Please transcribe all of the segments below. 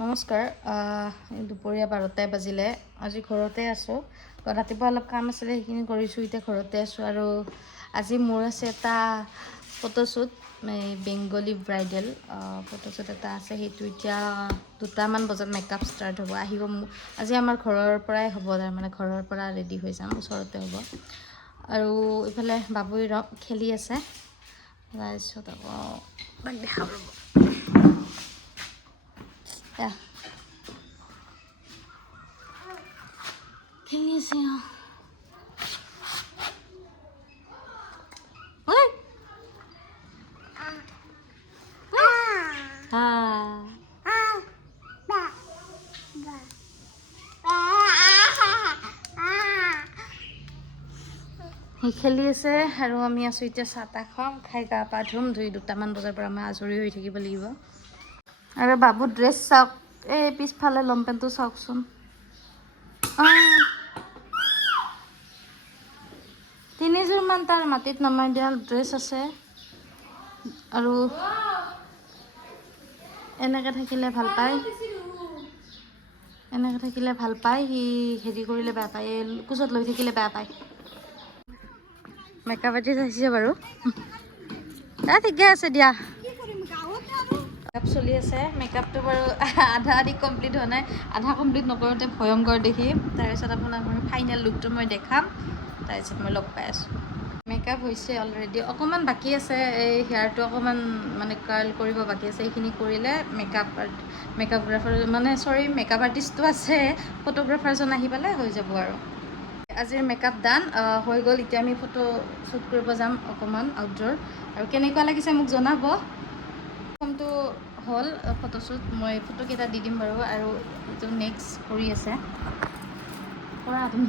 নমস্কাৰ দুপৰীয়া 12টাই বাজিলে আজি ঘৰতে আছোঁ ৰাতিপুৱা অলপ কাম আছিলে সেইখিনি কৰিছোঁ এতিয়া ঘৰতে আছোঁ আৰু আজি মোৰ আছে এটা ফটোশ্বুট বেংগলী ব্ৰাইডেল ফটোশ্বুট এটা আছে সেইটো এতিয়া 2টামান বজাত মেকআপ ষ্টাৰ্ট হ'ব আহিব আজি আমাৰ ঘৰৰ পৰাই হ'ব তাৰমানে ঘৰৰ পৰা ৰেডি হৈ যাম ওচৰতে হ'ব আৰু ইফালে বাবুই খেলি আছে তাৰপিছত আকৌ তাক দেখাব ৰ'ব খেলি আছে সি খেলি আছে আৰু আমি আছোঁ এতিয়া চাহ তাহ খাম খাই গা পা ধুম ধুই 2টামান বজাৰ পৰা আমাৰ আজৰি হৈ থাকিব লাগিব আৰু বাবু ড্ৰেছ চাওক এই পিছফালে লং পেণ্টটো চাওকচোন 3 যোৰমান তাৰ মাটিত নমাই দিয়া ড্ৰেছ আছে আৰু এনেকৈ থাকিলে ভাল পায় সি হেৰি কৰিলে বেয়া পায় কোচত লৈ থাকিলে বেয়া পায় মেকআপ আৰ্টিষ্ট আহিছে বাৰু ঠিকে আছে দিয়া মেকআপ চলি আছে মেকআপটো বাৰু আধা আধি কমপ্লিট হোৱা নাই আধা কমপ্লিট নকৰোঁতে ভয়ংকৰ দেখি তাৰপিছত আপোনাক মই ফাইনেল লুকটো মই দেখাম তাৰপিছত মই লগ পাই আছোঁ মেকআপ হৈছে অলৰেডি অকণমান বাকী আছে এই হেয়াৰটো অকণমান মানে কাৰ্ল কৰিব বাকী আছে সেইখিনি কৰিলে মেকআপগ্ৰাফাৰ মানে মেকআপ আৰ্টিষ্টটো আছে ফটোগ্ৰাফাৰজন আহি পেলাই হৈ যাব আৰু আজিৰ মেকআপ ডান হৈ গ'ল এতিয়া আমি ফটো শ্বুট কৰিব যাম অকণমান আউটডোৰ আৰু কেনেকুৱা লাগিছে মোক জনাব প্ৰথমটো হ'ল ফটোশ্বুট মই ফটোকেইটা দি দিম বাৰু আৰু এইটো নেক্সট কৰি আছে কৰা তুমি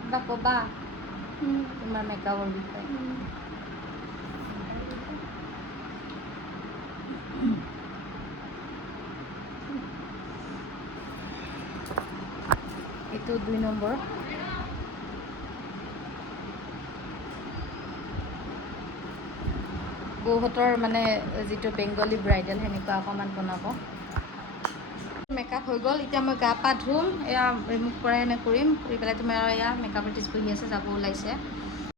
কিবা ক'বা তোমাৰ মেকআপৰ বিষয়ে এইটো 2 নম্বৰ বৌহঁতৰ মানে যিটো বেংগলী ব্ৰাইডেল সেনেকুৱা অকণমান বনাব মেকআপ হৈ গ'ল এতিয়া মই গা পা ধুম এয়া ৰিমুভ কৰাই কৰিম কৰি পেলাই তোমাৰ এয়া মেকআপ আৰ্টিষ্ট বহি আছে যাব ওলাইছে